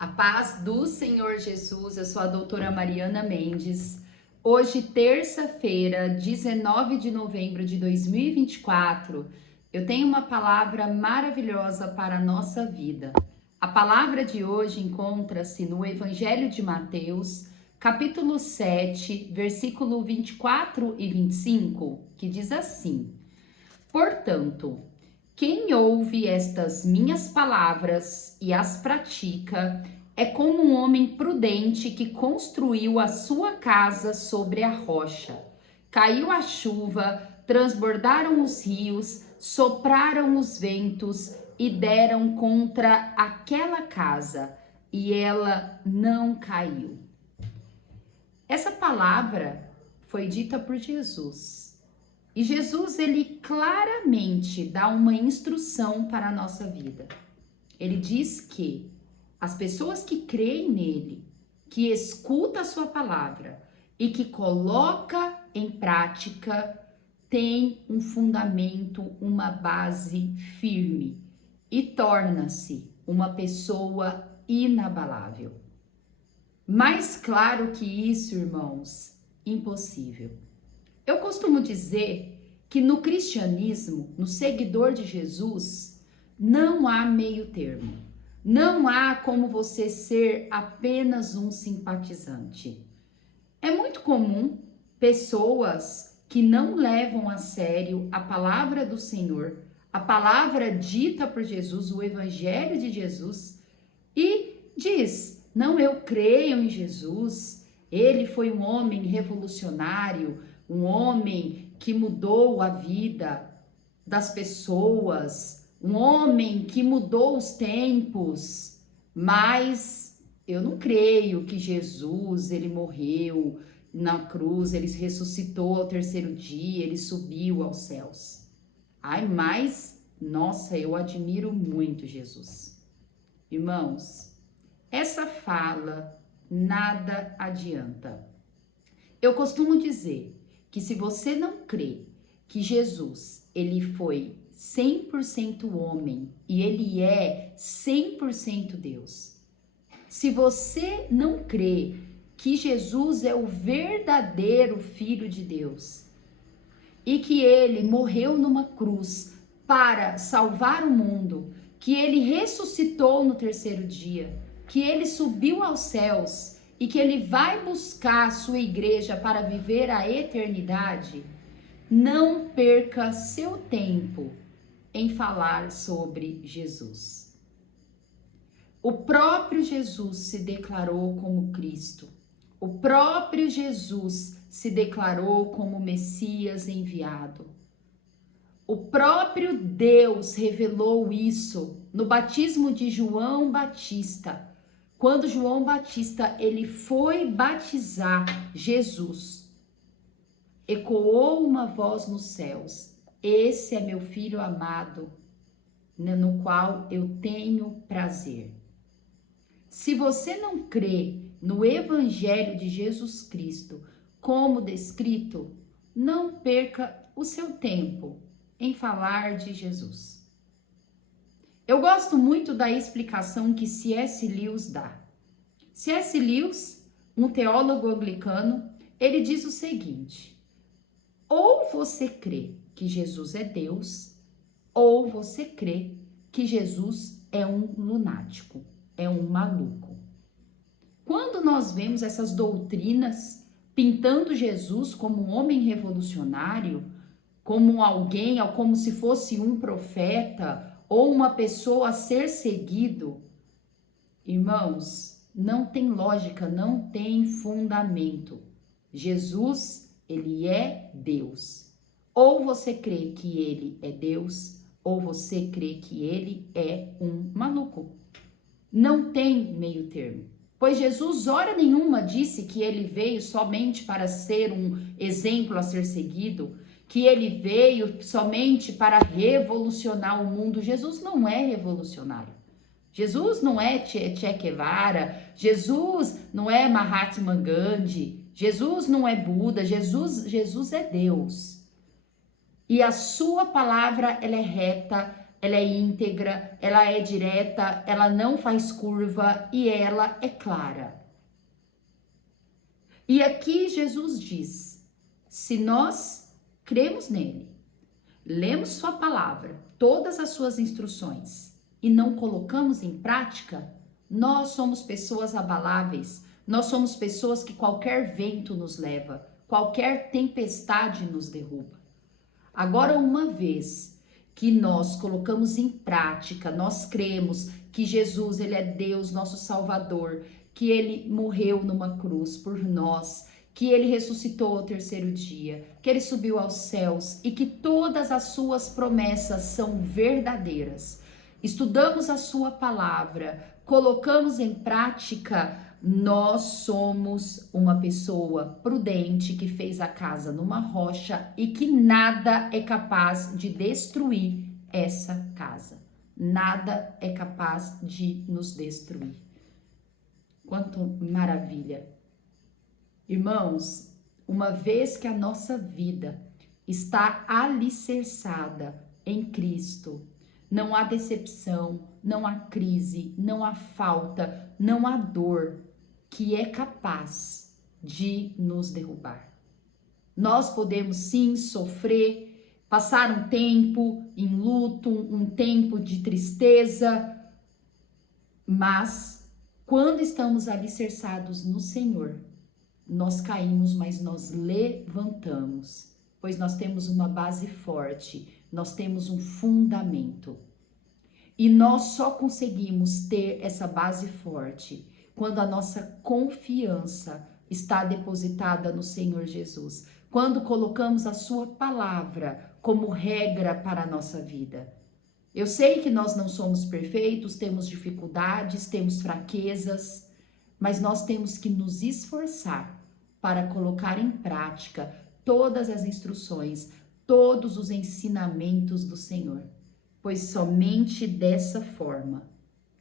A paz do Senhor Jesus, eu sou a doutora Mariana Mendes. Hoje, terça-feira, 19 de novembro de 2024, eu tenho uma palavra maravilhosa para a nossa vida. A palavra de hoje encontra-se no Evangelho de Mateus, capítulo 7, versículo 24 e 25, que diz assim: Portanto, quem ouve estas minhas palavras e as pratica é como um homem prudente que construiu a sua casa sobre a rocha. Caiu a chuva, transbordaram os rios, sopraram os ventos e deram contra aquela casa, e ela não caiu. Essa palavra foi dita por Jesus. E Jesus, ele claramente dá uma instrução para a nossa vida. Ele diz que as pessoas que creem nele, que escutam a sua palavra e que coloca em prática, têm um fundamento, uma base firme e torna-se uma pessoa inabalável. Mais claro que isso, irmãos, impossível. Eu costumo dizer que no cristianismo, no seguidor de Jesus, não há meio termo. Não há como você ser apenas um simpatizante. É muito comum pessoas que não levam a sério a palavra do Senhor, a palavra dita por Jesus, o evangelho de Jesus, e diz: não, eu creio em Jesus, ele foi um homem revolucionário, um homem que mudou a vida das pessoas, um homem que mudou os tempos, mas eu não creio que Jesus, ele morreu na cruz, ele ressuscitou ao terceiro dia, ele subiu aos céus. Ai, mas, nossa, eu admiro muito Jesus. Irmãos, essa fala nada adianta. Eu costumo dizer que se você não crê que Jesus, ele foi 100% homem e ele é 100% Deus, se você não crê que Jesus é o verdadeiro Filho de Deus e que ele morreu numa cruz para salvar o mundo, que ele ressuscitou no terceiro dia, que ele subiu aos céus e que ele vai buscar a sua igreja para viver a eternidade, não perca seu tempo em falar sobre Jesus. O próprio Jesus se declarou como Cristo. O próprio Jesus se declarou como Messias enviado. O próprio Deus revelou isso no batismo de João Batista. Quando João Batista ele foi batizar Jesus, ecoou uma voz nos céus: esse é meu filho amado, no qual eu tenho prazer. Se você não crê no Evangelho de Jesus Cristo como descrito, não perca o seu tempo em falar de Jesus. Eu gosto muito da explicação que C.S. Lewis dá. C.S. Lewis, um teólogo anglicano, ele diz o seguinte: ou você crê que Jesus é Deus, ou você crê que Jesus é um lunático, é um maluco. Quando nós vemos essas doutrinas pintando Jesus como um homem revolucionário, como alguém, como se fosse um profeta, ou uma pessoa a ser seguido, irmãos, não tem lógica, não tem fundamento. Jesus, ele é Deus. Ou você crê que ele é Deus, ou você crê que ele é um maluco. Não tem meio termo. Pois Jesus, hora nenhuma, disse que ele veio somente para ser um exemplo a ser seguido, que ele veio somente para revolucionar o mundo. Jesus não é revolucionário. Jesus não é Che Guevara. Jesus não é Mahatma Gandhi. Jesus não é Buda. Jesus é Deus. E a sua palavra, ela é reta, ela é íntegra, ela é direta, ela não faz curva e ela é clara. E aqui Jesus diz: se nós cremos nele, lemos sua palavra, todas as suas instruções e não colocamos em prática, nós somos pessoas abaláveis, nós somos pessoas que qualquer vento nos leva, qualquer tempestade nos derruba. Agora, uma vez que nós colocamos em prática, nós cremos que Jesus, ele é Deus, nosso Salvador, que ele morreu numa cruz por nós, que ele ressuscitou ao terceiro dia, que ele subiu aos céus e que todas as suas promessas são verdadeiras. Estudamos a sua palavra, colocamos em prática, nós somos uma pessoa prudente que fez a casa numa rocha e que nada é capaz de destruir essa casa. Nada é capaz de nos destruir. Quanto maravilha! Irmãos, uma vez que a nossa vida está alicerçada em Cristo, não há decepção, não há crise, não há falta, não há dor que é capaz de nos derrubar. Nós podemos sim sofrer, passar um tempo em luto, um tempo de tristeza, mas quando estamos alicerçados no Senhor, nós caímos, mas nós levantamos, pois nós temos uma base forte, nós temos um fundamento. E nós só conseguimos ter essa base forte quando a nossa confiança está depositada no Senhor Jesus, quando colocamos a sua palavra como regra para a nossa vida. Eu sei que nós não somos perfeitos, temos dificuldades, temos fraquezas, mas nós temos que nos esforçar para colocar em prática todas as instruções, todos os ensinamentos do Senhor, pois somente dessa forma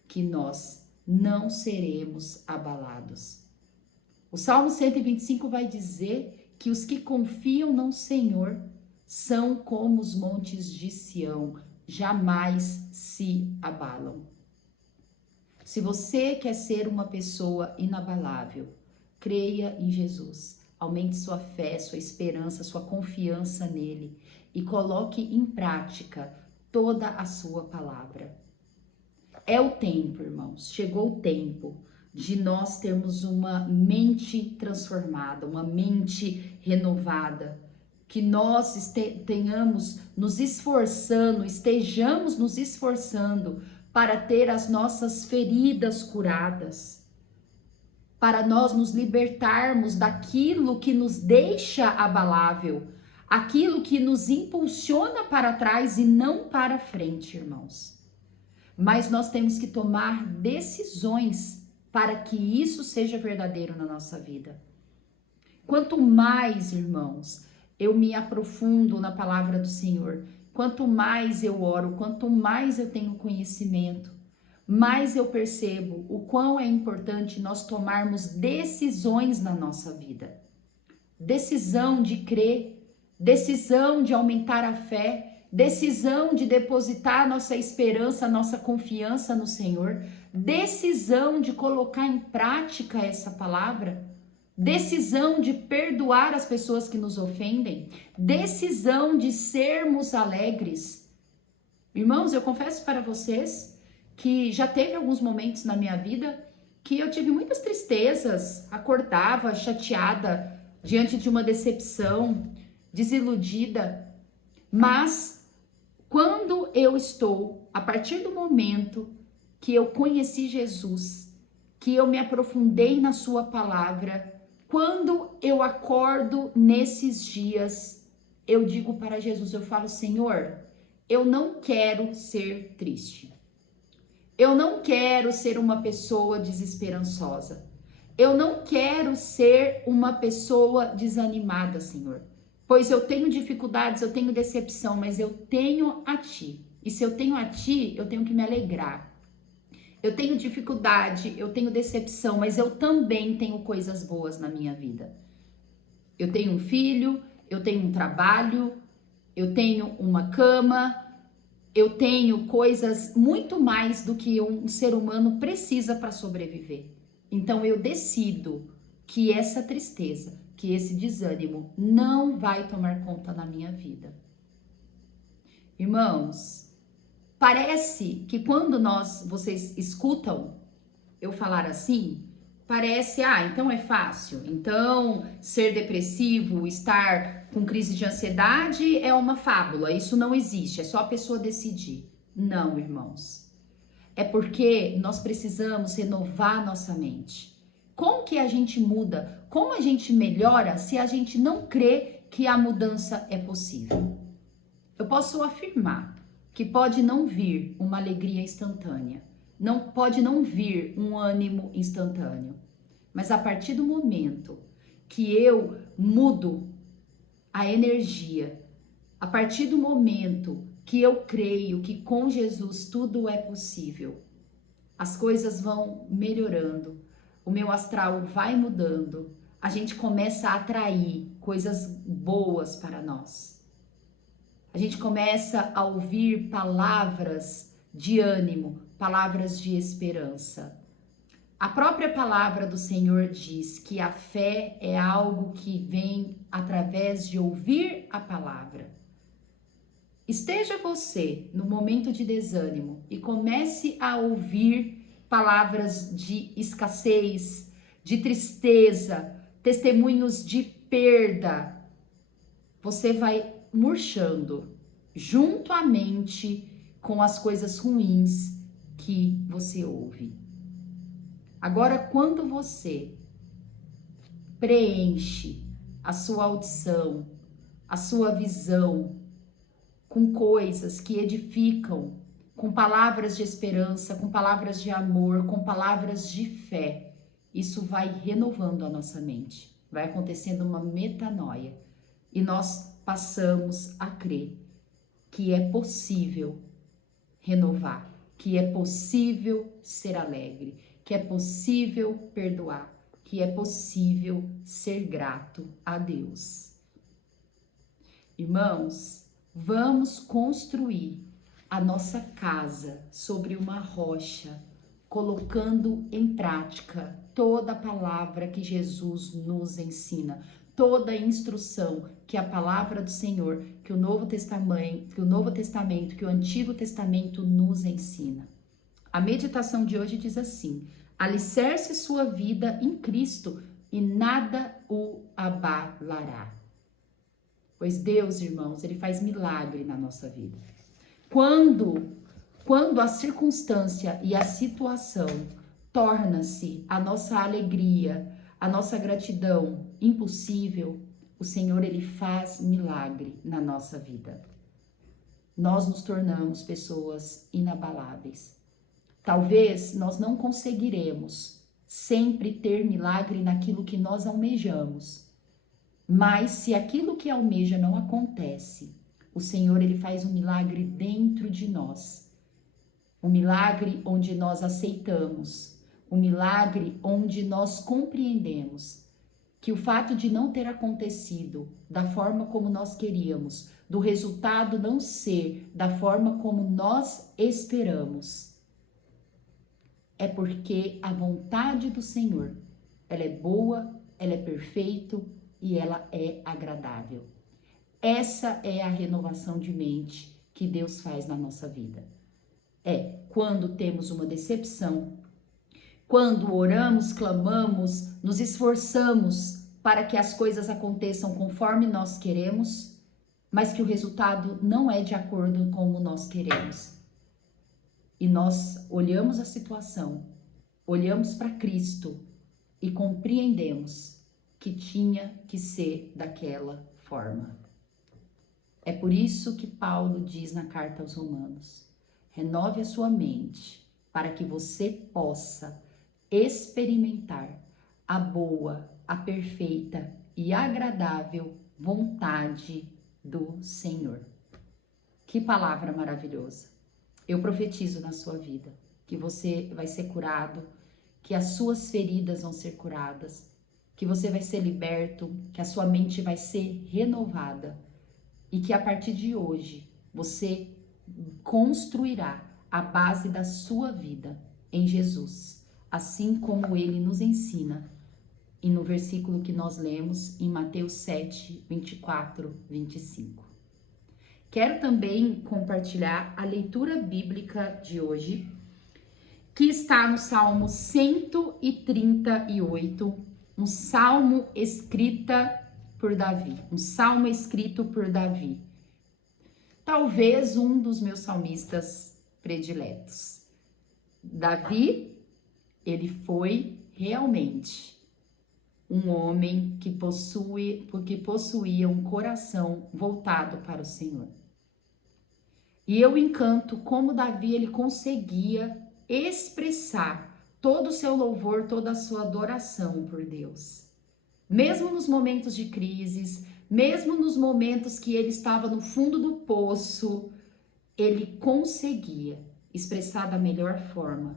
que nós não seremos abalados. O Salmo 125 vai dizer que os que confiam no Senhor são como os montes de Sião, jamais se abalam. Se você quer ser uma pessoa inabalável, creia em Jesus, aumente sua fé, sua esperança, sua confiança nele e coloque em prática toda a sua palavra. É o tempo, irmãos, chegou o tempo de nós termos uma mente transformada, uma mente renovada, que nós tenhamos nos esforçando, estejamos nos esforçando para ter as nossas feridas curadas, para nós nos libertarmos daquilo que nos deixa abalável, aquilo que nos impulsiona para trás e não para frente, irmãos. Mas nós temos que tomar decisões para que isso seja verdadeiro na nossa vida. Quanto mais, irmãos, eu me aprofundo na palavra do Senhor, quanto mais eu oro, quanto mais eu tenho conhecimento, mais eu percebo o quão é importante nós tomarmos decisões na nossa vida. Decisão de crer, decisão de aumentar a fé, decisão de depositar nossa esperança, nossa confiança no Senhor, decisão de colocar em prática essa palavra, decisão de perdoar as pessoas que nos ofendem, decisão de sermos alegres. Irmãos, eu confesso para vocês que já teve alguns momentos na minha vida que eu tive muitas tristezas, acordava chateada diante de uma decepção, desiludida, mas quando eu estou, a partir do momento que eu conheci Jesus, que eu me aprofundei na sua palavra, quando eu acordo nesses dias, eu digo para Jesus, eu falo, Senhor, eu não quero ser triste. Eu não quero ser uma pessoa desesperançosa. Eu não quero ser uma pessoa desanimada, Senhor. Pois eu tenho dificuldades, eu tenho decepção, mas eu tenho a Ti. E se eu tenho a Ti, eu tenho que me alegrar. Eu tenho dificuldade, eu tenho decepção, mas eu também tenho coisas boas na minha vida. Eu tenho um filho, eu tenho um trabalho, eu tenho uma cama, eu tenho coisas muito mais do que um ser humano precisa para sobreviver. Então eu decido que essa tristeza, que esse desânimo não vai tomar conta na minha vida. Irmãos, parece que quando vocês escutam eu falar assim, parece, então é fácil. Então, ser depressivo, estar com crise de ansiedade é uma fábula. Isso não existe, é só a pessoa decidir. Não, irmãos. É porque nós precisamos renovar nossa mente. Como que a gente muda? Como a gente melhora se a gente não crê que a mudança é possível? Eu posso afirmar que pode não vir uma alegria instantânea. Pode não vir um ânimo instantâneo, mas a partir do momento que eu mudo a energia, a partir do momento que eu creio que com Jesus tudo é possível, as coisas vão melhorando, o meu astral vai mudando, a gente começa a atrair coisas boas para nós. A gente começa a ouvir palavras de ânimo, palavras de esperança. A própria palavra do Senhor diz que a fé é algo que vem através de ouvir a palavra. Esteja você no momento de desânimo e comece a ouvir palavras de escassez, de tristeza, testemunhos de perda. Você vai murchando junto à mente com as coisas ruins que você ouve. Agora, quando você preenche a sua audição, a sua visão com coisas que edificam, com palavras de esperança, com palavras de amor, com palavras de fé, isso vai renovando a nossa mente. Vai acontecendo uma metanoia e nós passamos a crer que é possível renovar, que é possível ser alegre, que é possível perdoar, que é possível ser grato a Deus. Irmãos, vamos construir a nossa casa sobre uma rocha, colocando em prática toda a palavra que Jesus nos ensina, toda a instrução que a palavra do Senhor, que o Novo Testamento, que o Antigo Testamento nos ensina. A meditação de hoje diz assim: alicerce sua vida em Cristo e nada o abalará. Pois Deus, irmãos, Ele faz milagre na nossa vida. Quando a circunstância e a situação torna-se a nossa alegria, a nossa gratidão impossível, o Senhor, Ele faz milagre na nossa vida. Nós nos tornamos pessoas inabaláveis. Talvez nós não conseguiremos sempre ter milagre naquilo que nós almejamos, mas se aquilo que almeja não acontece, o Senhor, Ele faz um milagre dentro de nós. Um milagre onde nós aceitamos, um milagre onde nós compreendemos que o fato de não ter acontecido da forma como nós queríamos, do resultado não ser da forma como nós esperamos, é porque a vontade do Senhor, ela é boa, ela é perfeita e ela é agradável. Essa é a renovação de mente que Deus faz na nossa vida. É quando temos uma decepção, quando oramos, clamamos, nos esforçamos para que as coisas aconteçam conforme nós queremos, mas que o resultado não é de acordo com como nós queremos. E nós olhamos a situação, olhamos para Cristo e compreendemos que tinha que ser daquela forma. É por isso que Paulo diz na carta aos Romanos: renove a sua mente para que você possa experimentar a boa, a perfeita e agradável vontade do Senhor. Que palavra maravilhosa! Eu profetizo na sua vida que você vai ser curado, que as suas feridas vão ser curadas, que você vai ser liberto, que a sua mente vai ser renovada e que a partir de hoje você construirá a base da sua vida em Jesus, assim como ele nos ensina. E no versículo que nós lemos em Mateus 7, 24, 25. Quero também compartilhar a leitura bíblica de hoje, que está no Salmo 138, um salmo escrito por Davi. Talvez um dos meus salmistas prediletos. Davi, ele foi realmente um homem que possuía um coração voltado para o Senhor. E eu encanto como Davi ele conseguia expressar todo o seu louvor, toda a sua adoração por Deus. Mesmo nos momentos de crises, mesmo nos momentos que ele estava no fundo do poço, ele conseguia expressar da melhor forma.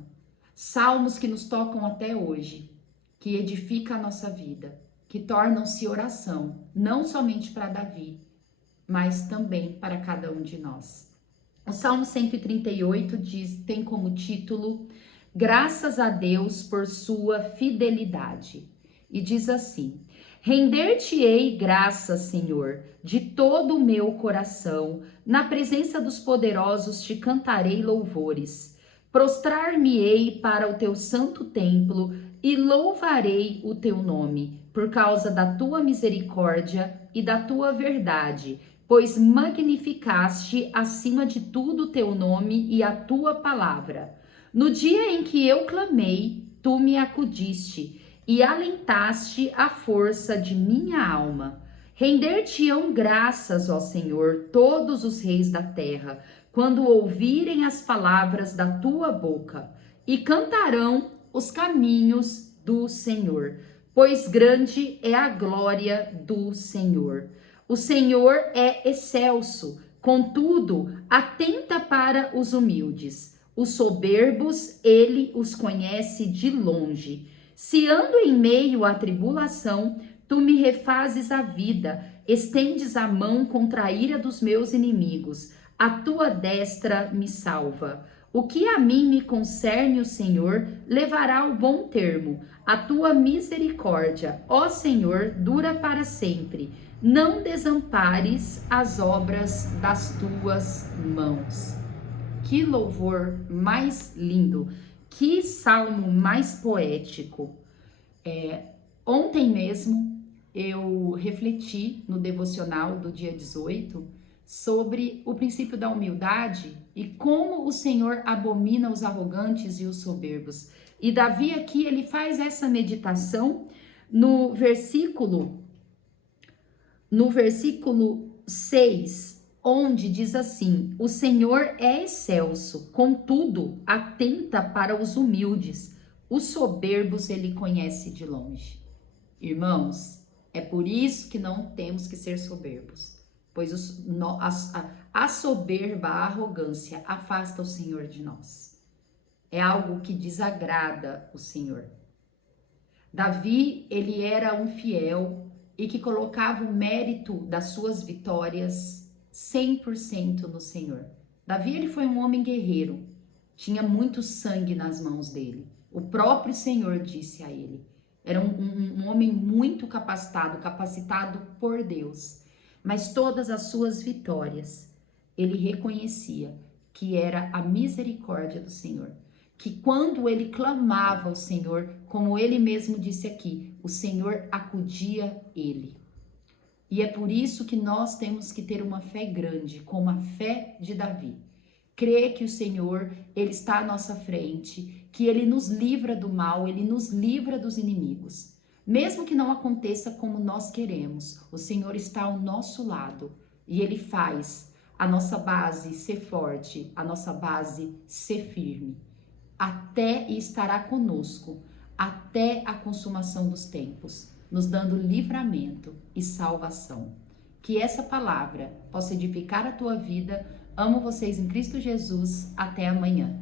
Salmos que nos tocam até hoje, que edificam a nossa vida, que tornam-se oração, não somente para Davi, mas também para cada um de nós. O Salmo 138 tem como título Graças a Deus por sua fidelidade. E diz assim: Render-te-ei graças, Senhor, de todo o meu coração, na presença dos poderosos te cantarei louvores. Prostrar-me-ei para o teu santo templo e louvarei o teu nome, por causa da tua misericórdia e da tua verdade, pois magnificaste acima de tudo o teu nome e a tua palavra. No dia em que eu clamei, tu me acudiste e alentaste a força de minha alma. Render-te-ão graças, ó Senhor, todos os reis da terra, quando ouvirem as palavras da tua boca, e cantarão os caminhos do Senhor, pois grande é a glória do Senhor. O Senhor é excelso, contudo, atenta para os humildes. Os soberbos, ele os conhece de longe. Se ando em meio à tribulação, tu me refazes a vida, estendes a mão contra a ira dos meus inimigos. A tua destra me salva. O que a mim me concerne, o Senhor levará ao bom termo. A tua misericórdia, ó Senhor, dura para sempre. Não desampares as obras das tuas mãos. Que louvor mais lindo, que salmo mais poético. Ontem mesmo eu refleti no devocional do dia 18 sobre o princípio da humildade e como o Senhor abomina os arrogantes e os soberbos. E Davi aqui, ele faz essa meditação no versículo 6, onde diz assim: o Senhor é excelso, contudo, atenta para os humildes. Os soberbos ele conhece de longe. Irmãos, é por isso que não temos que ser soberbos, pois a soberba, a arrogância afasta o Senhor de nós. É algo que desagrada o Senhor. Davi, ele era um fiel e que colocava o mérito das suas vitórias 100% no Senhor. Davi, ele foi um homem guerreiro, tinha muito sangue nas mãos dele. O próprio Senhor disse a ele. Era um homem muito capacitado por Deus. Mas todas as suas vitórias, ele reconhecia que era a misericórdia do Senhor. Que quando ele clamava ao Senhor, como ele mesmo disse aqui, o Senhor acudia ele. E é por isso que nós temos que ter uma fé grande, como a fé de Davi. Crer que o Senhor, ele está à nossa frente, que ele nos livra do mal, ele nos livra dos inimigos. Mesmo que não aconteça como nós queremos, o Senhor está ao nosso lado e ele faz a nossa base ser forte, a nossa base ser firme, até e estará conosco, até a consumação dos tempos, nos dando livramento e salvação. Que essa palavra possa edificar a tua vida. Amo vocês em Cristo Jesus. Até amanhã.